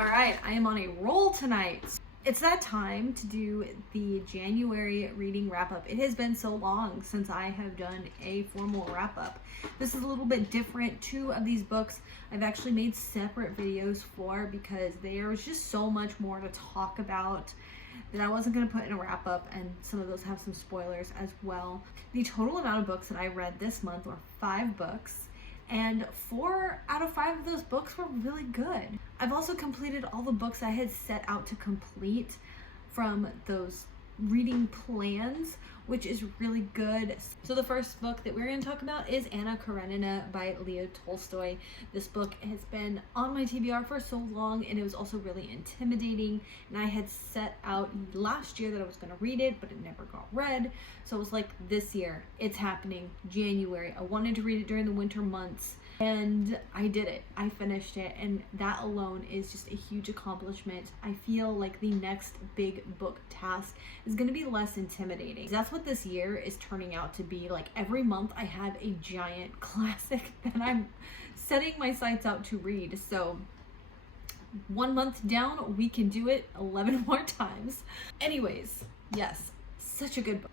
All right, I am on a roll tonight. It's that time to do the January reading wrap up. It has been so long since I have done a formal wrap up. This is a little bit different. Two of these books I've actually made separate videos for because there's just so much more to talk about that I wasn't going to put in a wrap up, and some of those have some spoilers as well. The total amount of books that I read this month were 5 books. And 4 out of 5 of those books were really good. I've also completed all the books I had set out to complete from those reading plans, which is really good. So the first book that we're going to talk about is Anna Karenina by Leo Tolstoy. This book has been on my TBR for so long, and it was also really intimidating, and I had set out last year that I was going to read it, but it never got read. So it was like, this year it's happening, January. I wanted to read it during the winter months, and I did it. I finished it, and that alone is just a huge accomplishment. I feel like the next big book task is going to be less intimidating. That's what this year is turning out to be. Like, every month I have a giant classic that I'm setting my sights out to read. So 1 month down, we can do it 11 more times. Anyways, yes, such a good book.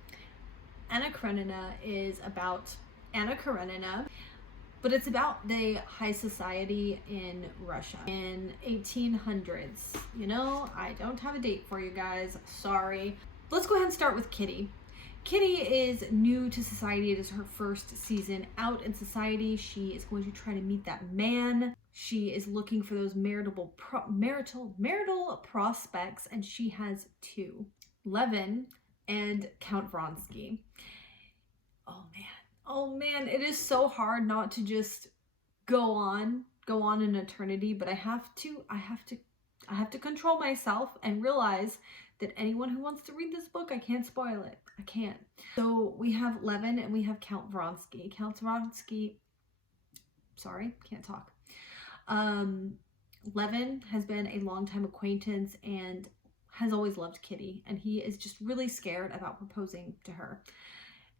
Anna Karenina is about Anna Karenina, but it's about the high society in Russia in 1800s. You know, I don't have a date for you guys, sorry. Let's go ahead and start with Kitty. Kitty is new to society. It is her first season out in society. She is going to try to meet that man. She is looking for those marital prospects, and she has 2, Levin and Count Vronsky. Oh man, it is so hard not to just go on in eternity, but I have to control myself and realize that anyone who wants to read this book, I can't spoil it. I can't. So we have Levin and we have Count Vronsky. Count Vronsky, sorry, can't talk. Levin has been a longtime acquaintance and has always loved Kitty, and he is just really scared about proposing to her.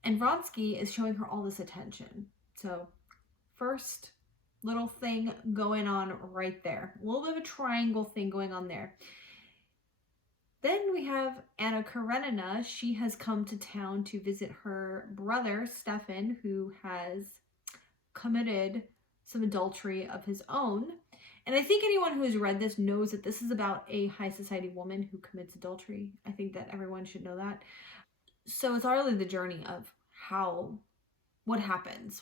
And Vronsky is showing her all this attention. So first little thing going on right there. A little bit of a triangle thing going on there. Then we have Anna Karenina. She has come to town to visit her brother, Stefan, who has committed some adultery of his own. And I think anyone who has read this knows that this is about a high society woman who commits adultery. I think that everyone should know that. So it's really the journey of what happens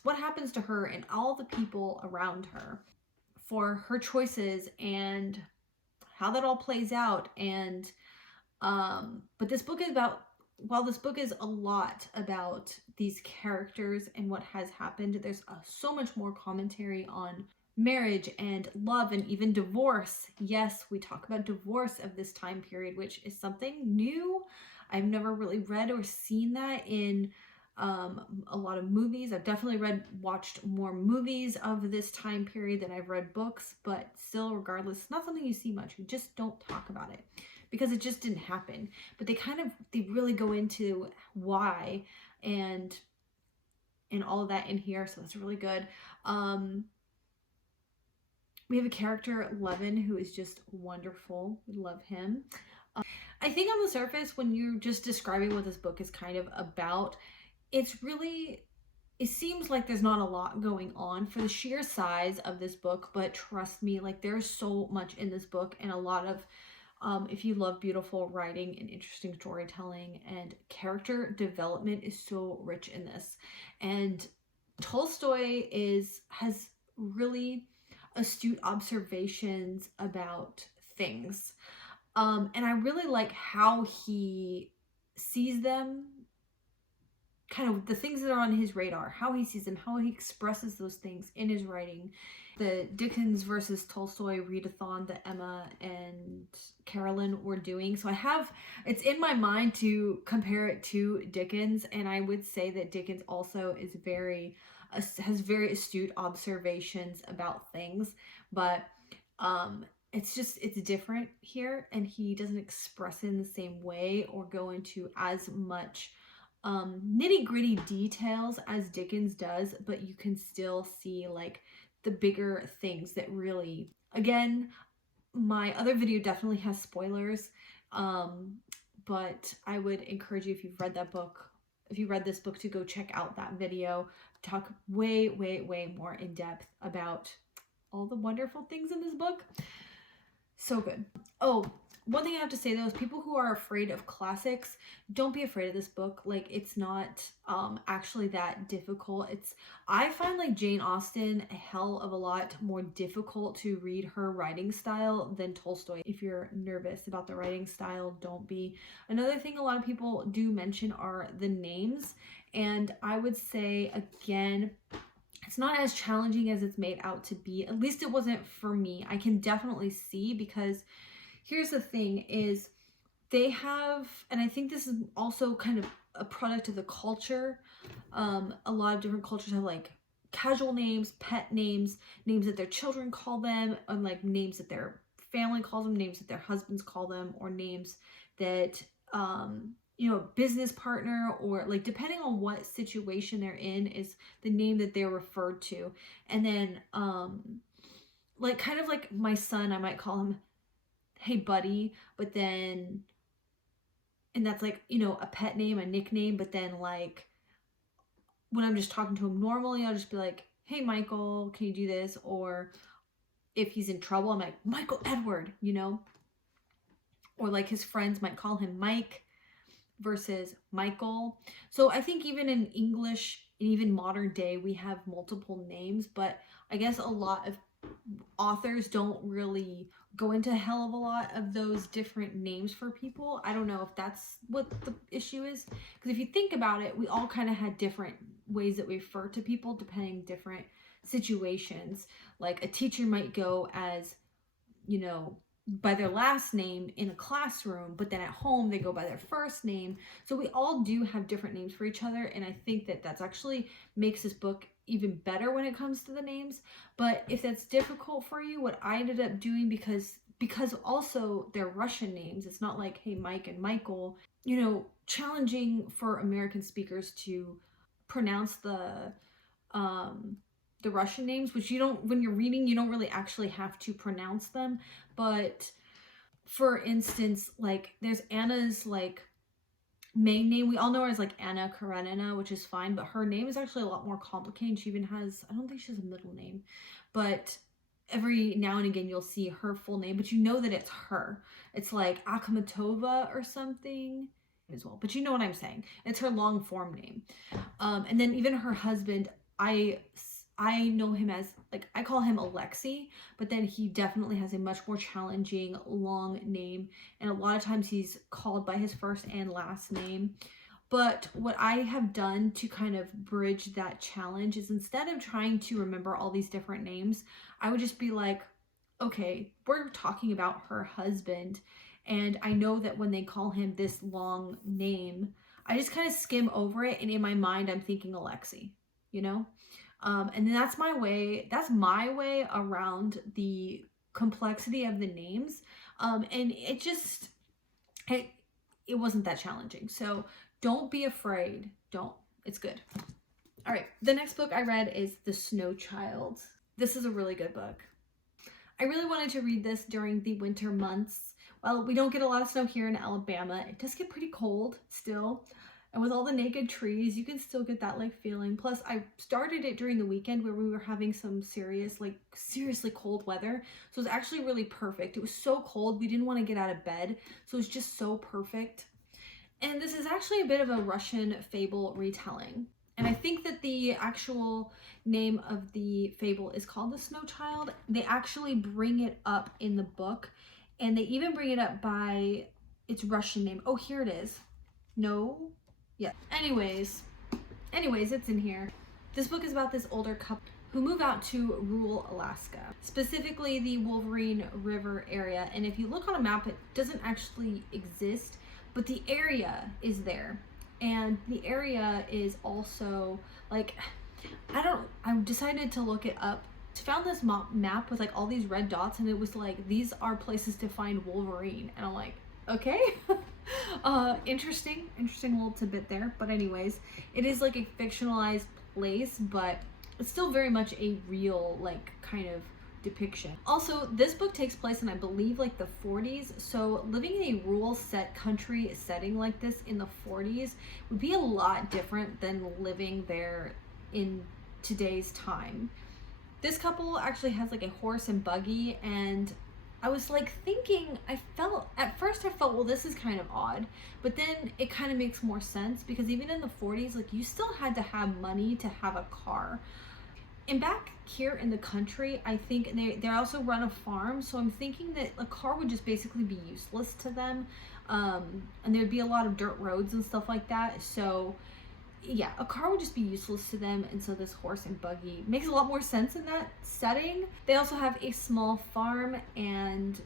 to her and all the people around her for her choices and how that all plays out. And but this book is while this book is a lot about these characters and what has happened, there's so much more commentary on marriage and love and even divorce. Yes, we talk about divorce of this time period, which is something new. I've never really read or seen that in a lot of movies. I've definitely watched more movies of this time period than I've read books, but still, regardless, it's not something you see much. You just don't talk about it because it just didn't happen. But they really go into why and all of that in here, so that's really good. We have a character, Levin, who is just wonderful. We love him. I think on the surface, when you're just describing what this book is kind of about, it seems like there's not a lot going on for the sheer size of this book, but trust me, like, there's so much in this book, and a lot of, if you love beautiful writing and interesting storytelling, and character development is so rich in this. And Tolstoy has really astute observations about things. And I really like how he sees them, kind of the things that are on his radar, how he sees them, how he expresses those things in his writing. The Dickens versus Tolstoy readathon that Emma and Carolyn were doing. So it's in my mind to compare it to Dickens, and I would say that Dickens also has very astute observations about things, but it's different here, and he doesn't express it in the same way or go into as much nitty-gritty details as Dickens does, but you can still see like the bigger things that really, again, My other video definitely has spoilers, but I would encourage you, if you've read that book, if you read this book, to go check out that video. Talk way, way, way more in depth about all the wonderful things in this book. So good. Oh, one thing I have to say though is people who are afraid of classics, don't be afraid of this book. Like, it's not actually that difficult. I find like Jane Austen a hell of a lot more difficult to read her writing style than Tolstoy. If you're nervous about the writing style, don't be. Another thing a lot of people do mention are the names, and I would say again, it's not as challenging as it's made out to be. At least it wasn't for me. I can definitely see, because here's the thing is they have, and I think this is also kind of a product of the culture. A lot of different cultures have like casual names, pet names, names that their children call them, and like names that their family calls them, names that their husbands call them, or names that you know, business partner, or like depending on what situation they're in is the name that they're referred to. And then like kind of like my son, I might call him hey buddy, but then, and that's like, you know, a pet name, a nickname. But then like when I'm just talking to him normally, I'll just be like, hey Michael, can you do this? Or if he's in trouble, I'm like, Michael Edward, you know. Or like his friends might call him Mike versus Michael. So I think even in English, and even modern day, we have multiple names, but I guess a lot of authors don't really go into a hell of a lot of those different names for people. I don't know if that's what the issue is, because if you think about it, we all kind of had different ways that we refer to people depending different situations. Like a teacher might go as, you know, by their last name in a classroom, but then at home they go by their first name. So we all do have different names for each other, and I think that that's actually makes this book even better when it comes to the names. But if that's difficult for you, what I ended up doing, because also they're Russian names, it's not like hey Mike and Michael, you know, challenging for American speakers to pronounce the Russian names, which you don't, when you're reading, you don't really actually have to pronounce them. But for instance, like there's Anna's like main name, we all know her as like Anna Karenina, which is fine, but her name is actually a lot more complicated. She even has, I don't think she has a middle name, but every now and again you'll see her full name, but you know that it's her. It's like Akhmatova or something as well, but you know what I'm saying. It's her long form name. And then even her husband, I know him as, like, I call him Alexei, but then he definitely has a much more challenging long name, and a lot of times he's called by his first and last name. But what I have done to kind of bridge that challenge is, instead of trying to remember all these different names, I would just be like, okay, we're talking about her husband, and I know that when they call him this long name, I just kind of skim over it, and in my mind I'm thinking Alexei, you know. And that's my way around the complexity of the names. And it wasn't that challenging. So don't be afraid. It's good. All right. The next book I read is The Snow Child. This is a really good book. I really wanted to read this during the winter months. Well, we don't get a lot of snow here in Alabama. It does get pretty cold still. And with all the naked trees, you can still get that like feeling. Plus, I started it during the weekend where we were having some seriously cold weather. So it was actually really perfect. It was so cold, we didn't want to get out of bed. So it was just so perfect. And this is actually a bit of a Russian fable retelling. And I think that the actual name of the fable is called The Snow Child. They actually bring it up in the book. And they even bring it up by its Russian name. Oh, here it is. No. Yeah. Anyways, it's in here. This book is about this older couple who move out to rural Alaska, specifically the Wolverine River area. And if you look on a map, it doesn't actually exist, but the area is there. And the area is also like, I decided to look it up. Found this map with like all these red dots, and it was like, these are places to find Wolverine. And I'm like, okay. Interesting little tidbit there. But anyways, it is like a fictionalized place, but it's still very much a real like kind of depiction. Also, this book takes place in, I believe, like the 40s. So living in a rural country setting like this in the 40s would be a lot different than living there in today's time. This couple actually has like a horse and buggy, and I was like thinking, at first I felt, well, this is kind of odd, but then it kind of makes more sense because even in the 40s, like you still had to have money to have a car. And back here in the country, I think they also run a farm, so I'm thinking that a car would just basically be useless to them, and there'd be a lot of dirt roads and stuff like that. So yeah, a car would just be useless to them, and so this horse and buggy makes a lot more sense in that setting. They also have a small farm, and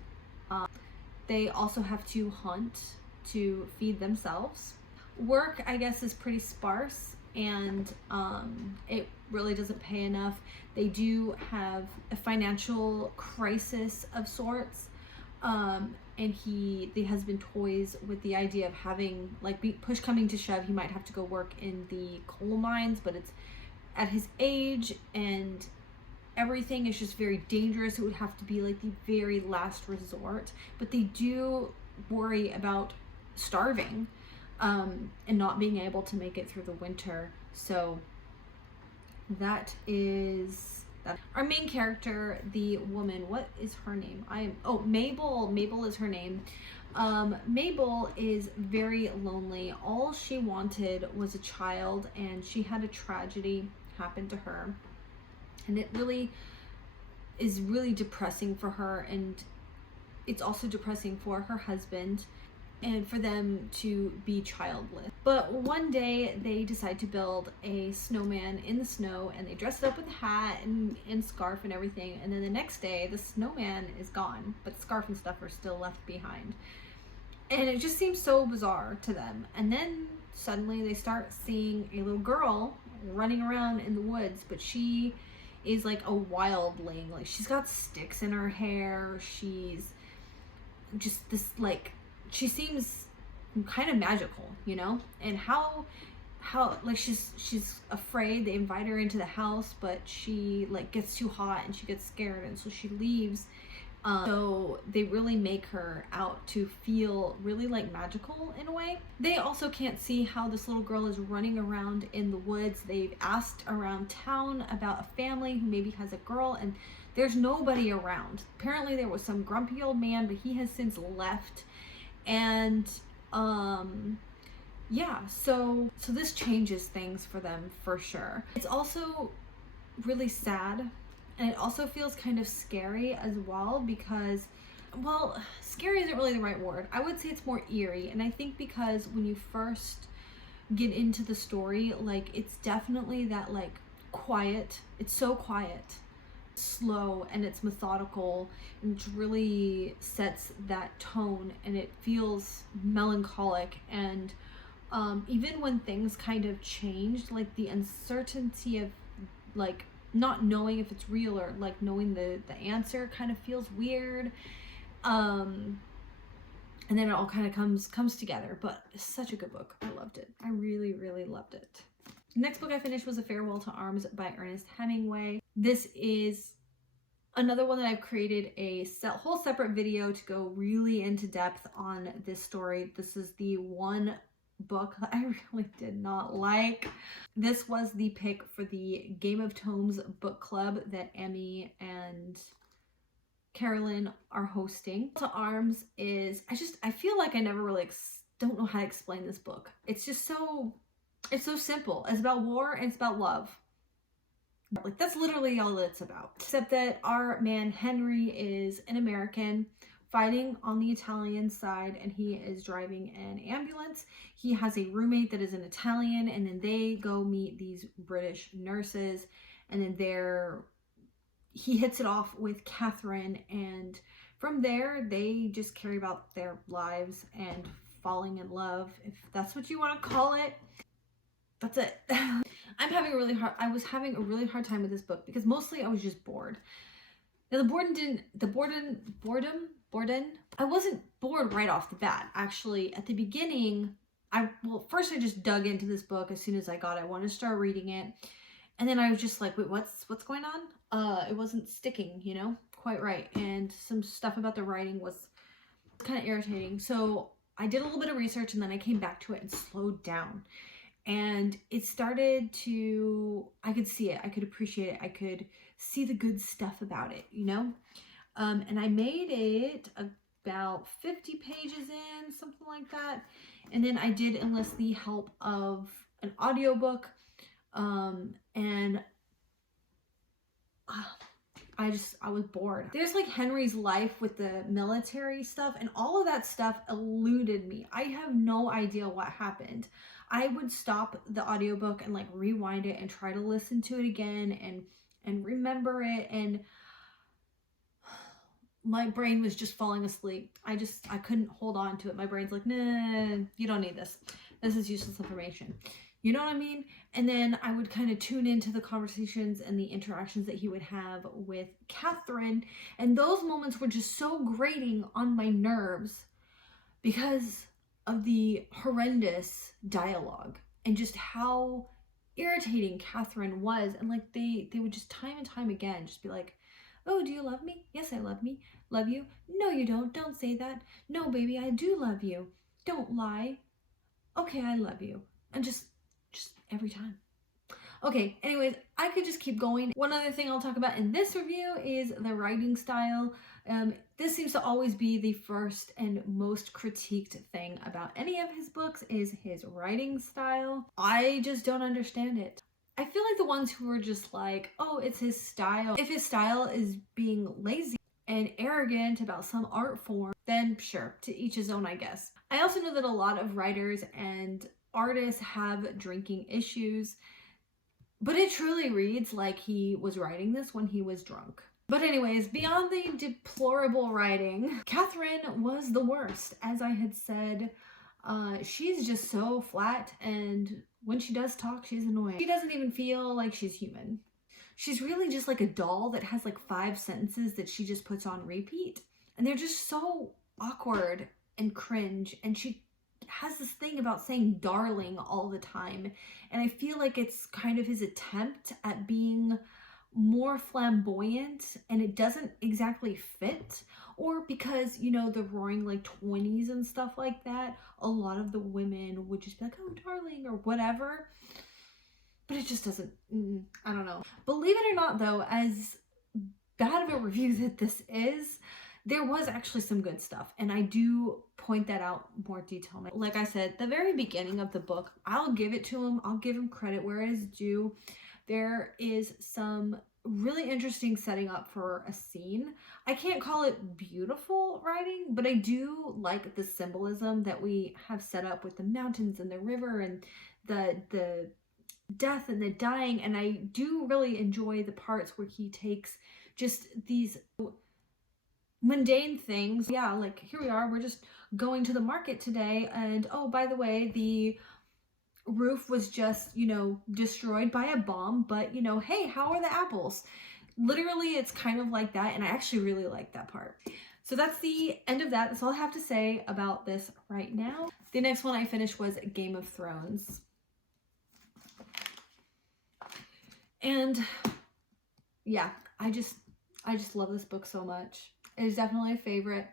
they also have to hunt to feed themselves. Work, I guess, is pretty sparse, and it really doesn't pay enough. They do have a financial crisis of sorts, and the husband toys with the idea of having, like, push coming to shove, he might have to go work in the coal mines, but it's at his age and everything is just very dangerous. It would have to be like the very last resort, but they do worry about starving and not being able to make it through the winter. So that is that. Our main character, the woman, what is her name? Mabel. Mabel is her name. Mabel is very lonely. All she wanted was a child, and she had a tragedy happen to her, and it really is really depressing for her, and it's also depressing for her husband and for them to be childless. But one day they decide to build a snowman in the snow, and they dress it up with a hat and scarf and everything, and then the next day the snowman is gone, but the scarf and stuff are still left behind. And it just seems so bizarre to them. And then suddenly they start seeing a little girl running around in the woods, but she is like a wildling. Like, she's got sticks in her hair. She's just this, like, she seems kind of magical, you know? And how like she's afraid. They invite her into the house, but she like gets too hot and she gets scared, and so she leaves. So they really make her out to feel really like magical in a way. They also can't see how this little girl is running around in the woods. They've asked around town about a family who maybe has a girl, and there's nobody around. Apparently there was some grumpy old man, but he has since left. And yeah, so this changes things for them for sure. It's also really sad, and it also feels kind of scary as well, because, well, scary isn't really the right word. I would say it's more eerie. And I think because when you first get into the story, like, it's definitely that like quiet. It's so quiet, slow, and it's methodical, and it really sets that tone, and it feels melancholic. And even when things kind of changed, like the uncertainty of like not knowing if it's real or like knowing the answer kind of feels weird, and then it all kind of comes together. But it's such a good book. I loved it. I really loved it. The next book I finished was A Farewell to Arms by Ernest Hemingway. This is another one that I've created a whole separate video to go really into depth on this story. This is the one book that I really did not like. This was the pick for the Game of Tomes book club that Emmy and Carolyn are hosting. To Arms is, I feel like I never really don't know how to explain this book. It's just it's so simple. It's about war and it's about love. Like, that's literally all it's about. Except that our man Henry is an American fighting on the Italian side, and he is driving an ambulance. He has a roommate that is an Italian, and then they go meet these British nurses, and then he hits it off with Catherine, and from there they just carry about their lives and falling in love, if that's what you want to call it. That's it. I was having a really hard time with this book because mostly I was just bored. Now I wasn't bored right off the bat. Actually, at the beginning, first I just dug into this book as soon as I got it. I wanted to start reading it. And then I was just like, wait, what's going on? It wasn't sticking, you know? quite right. And some stuff about the writing was kind of irritating. So I did a little bit of research and then I came back to it and slowed down. And it started to, I could see it, I could appreciate it, I could see the good stuff about it, you know? And I made it about 50 pages in, something like that. And then I did enlist the help of an audiobook. And I was bored. There's like Henry's life with the military stuff, and all of that stuff eluded me. I have no idea what happened. I would stop the audiobook and like rewind it and try to listen to it again and remember it, and my brain was just falling asleep. I couldn't hold on to it. My brain's like, nah, you don't need this. This is useless information. You know what I mean? And then I would kind of tune into the conversations and the interactions that he would have with Catherine. And those moments were just so grating on my nerves because of the horrendous dialogue and just how irritating Catherine was. And like they would just time and time again just be like, oh, do you love me? Yes, I love me. Love you? No, you don't. Don't say that. No, baby, I do love you. Don't lie. Okay, I love you. And just every time. Okay, anyways, I could just keep going. One other thing I'll talk about in this review is the writing style. This seems to always be the first and most critiqued thing about any of his books is his writing style. I just don't understand it. I feel like the ones who are just like, oh, it's his style. If his style is being lazy and arrogant about some art form, then sure, to each his own, I guess. I also know that a lot of writers and artists have drinking issues, but it truly reads like he was writing this when he was drunk. But anyways, beyond the deplorable writing, Catherine was the worst. As I had said, she's just so flat, and when she does talk, she's annoying. She doesn't even feel like she's human. She's really just like a doll that has like 5 sentences that she just puts on repeat, and they're just so awkward and cringe, and she has this thing about saying darling all the time, and I feel like it's kind of his attempt at being more flamboyant, and it doesn't exactly fit. Or because, you know, the roaring like 20s and stuff like that, a lot of the women would just be like, oh darling, or whatever, but it just doesn't, I don't know. Believe it or not though, as bad of a review that this is, there was actually some good stuff, and I do point that out more detail. Like I said, the very beginning of the book, I'll give it to him. I'll give him credit where it is due. There is some really interesting setting up for a scene. I can't call it beautiful writing, but I do like the symbolism that we have set up with the mountains and the river and the death and the dying, and I do really enjoy the parts where he takes just these mundane things. Yeah, like here we are, we're just going to the market today, and oh, by the way, the roof was just, you know, destroyed by a bomb, but you know, hey, how are the apples? Literally, it's kind of like that, and I actually really like that part. So that's the end of that. That's all I have to say about this right now. The next one I finished was Game of Thrones. And yeah, I just love this book so much. It is definitely a favorite.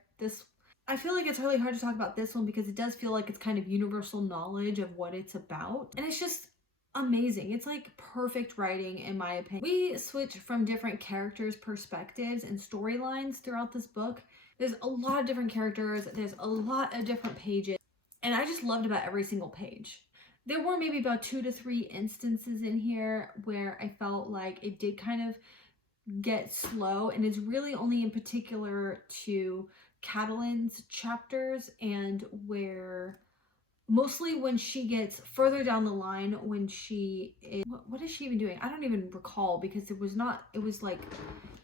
I feel like it's really hard to talk about this one because it does feel like it's kind of universal knowledge of what it's about. And it's just amazing. It's like perfect writing in my opinion. We switch from different characters' perspectives and storylines throughout this book. There's a lot of different characters. There's a lot of different pages. And I just loved about every single page. There were maybe about 2 to 3 instances in here where I felt like it did kind of get slow, and it's really only in particular to Catelyn's chapters, and where mostly when she gets further down the line, when she is, what is she even doing? I don't even recall, because it was like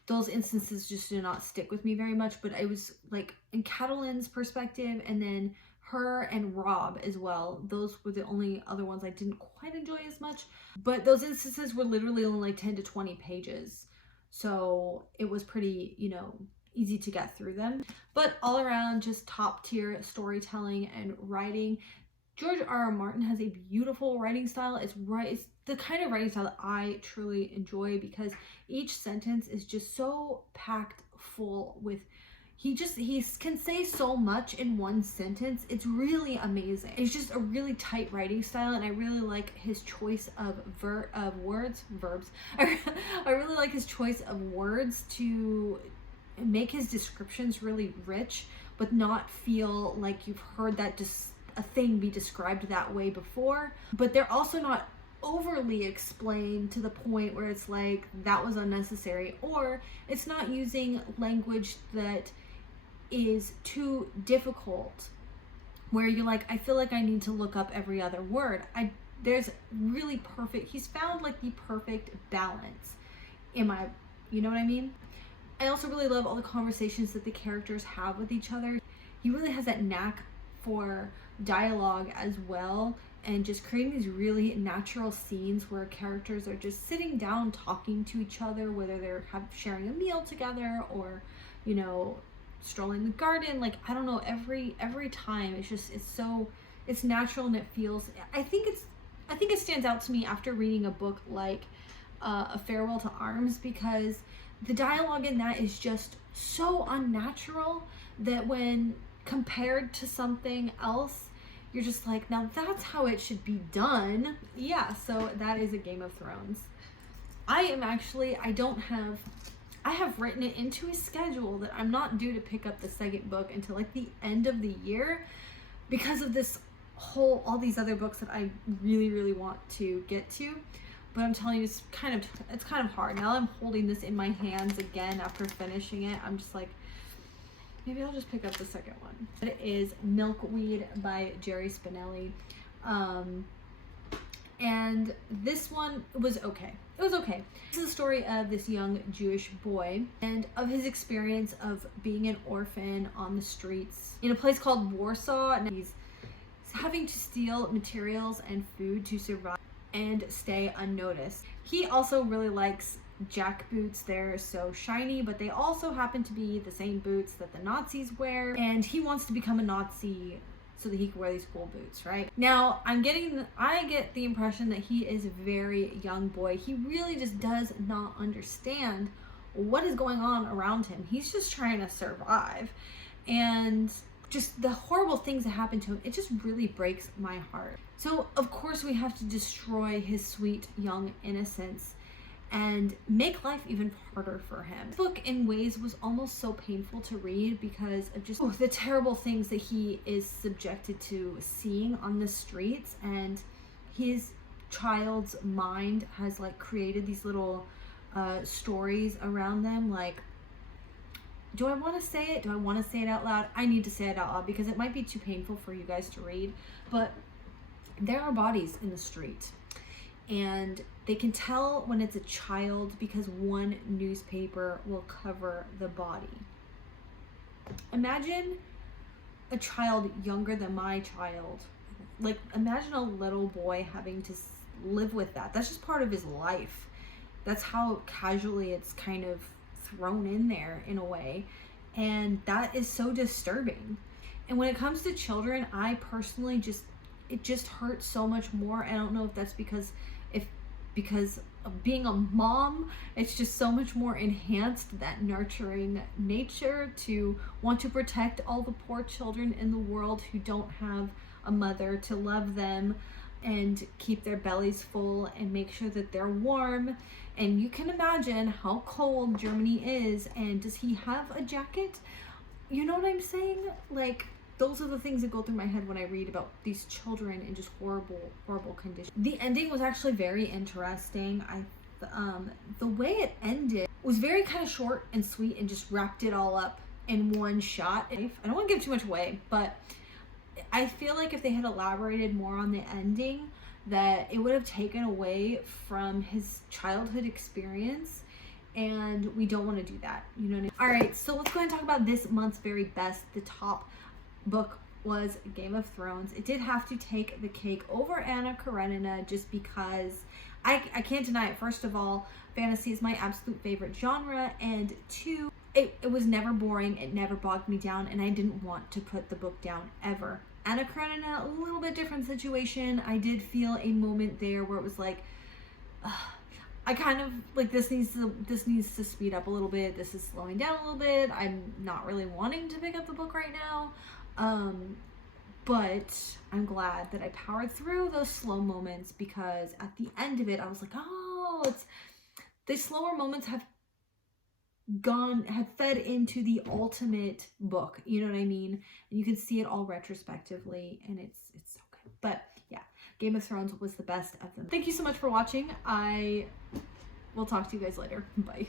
those instances just did not stick with me very much, but it was like in Catelyn's perspective, and then her and Rob as well. Those were the only other ones I didn't quite enjoy as much, but those instances were literally only like 10 to 20 pages. So it was pretty, you know, easy to get through them. But all around, just top tier storytelling and writing. George R.R. Martin has a beautiful writing style. It's the kind of writing style that I truly enjoy, because each sentence is just so packed full with, he can say so much in one sentence. It's really amazing. It's just a really tight writing style, and I really like his choice of verbs. I really like his choice of words to make his descriptions really rich, but not feel like you've heard that just a thing be described that way before. But they're also not overly explained to the point where it's like that was unnecessary, or it's not using language that is too difficult where you're like, I feel like I need to look up every other word. There's really perfect, he's found like the perfect balance you know what I mean? I also really love all the conversations that the characters have with each other. He really has that knack for dialogue as well, and just creating these really natural scenes where characters are just sitting down talking to each other, whether they're sharing a meal together or, you know, strolling the garden. Like, I don't know, every time it's natural, and it feels, I think it stands out to me after reading a book like A Farewell to Arms, because the dialogue in that is just so unnatural that when compared to something else, you're just like, now that's how it should be done. Yeah, so that is a Game of Thrones. I have written it into a schedule that I'm not due to pick up the second book until like the end of the year, because of all these other books that I really, really want to get to. But I'm telling you, it's kind of hard. Now I'm holding this in my hands again after finishing it. I'm just like, maybe I'll just pick up the second one. It is Milkweed by Jerry Spinelli. And this one was okay. It was okay. This is the story of this young Jewish boy and of his experience of being an orphan on the streets in a place called Warsaw. And he's having to steal materials and food to survive and stay unnoticed. He also really likes jack boots. They're so shiny, but they also happen to be the same boots that the Nazis wear, and he wants to become a Nazi so that he can wear these cool boots, right? Now, I get the impression that he is a very young boy. He really just does not understand what is going on around him. He's just trying to survive, and just the horrible things that happen to him, it just really breaks my heart. So of course we have to destroy his sweet young innocence and make life even harder for him. This book in ways was almost so painful to read because of just the terrible things that he is subjected to seeing on the streets, and his child's mind has like created these little stories around them. Like, do I want to say it? Do I want to say it out loud? I need to say it out loud because it might be too painful for you guys to read, but there are bodies in the street, and they can tell when it's a child because one newspaper will cover the body. Imagine a child younger than my child. Like, imagine a little boy having to live with that. That's just part of his life. That's how casually it's kind of thrown in there in a way. And that is so disturbing. And when it comes to children, I personally it just hurts so much more. I don't know if that's because of being a mom, it's just so much more enhanced, that nurturing nature to want to protect all the poor children in the world who don't have a mother to love them and keep their bellies full and make sure that they're warm. And you can imagine how cold Germany is, and does he have a jacket? You know what I'm saying? Like, those are the things that go through my head when I read about these children in just horrible, horrible conditions. The ending was actually very interesting. The way it ended was very kind of short and sweet and just wrapped it all up in one shot. I don't want to give too much away, but I feel like if they had elaborated more on the ending, that it would have taken away from his childhood experience, and we don't want to do that. You know what I mean? All right, so let's go ahead and talk about this month's very best. The top book was Game of Thrones. It did have to take the cake over Anna Karenina just because I can't deny it. First of all, fantasy is my absolute favorite genre, and two, it was never boring. It never bogged me down, and I didn't want to put the book down ever. Anna Karenina, a little bit different situation. I did feel a moment there where it was like, I kind of like this needs to speed up a little bit. This is slowing down a little bit. I'm not really wanting to pick up the book right now. But I'm glad that I powered through those slow moments, because at the end of it I was like, oh, it's the slower moments have fed into the ultimate book, you know what I mean? And you can see it all retrospectively, and it's so good. But yeah, Game of Thrones was the best of them. Thank you so much for watching. I will talk to you guys later. Bye.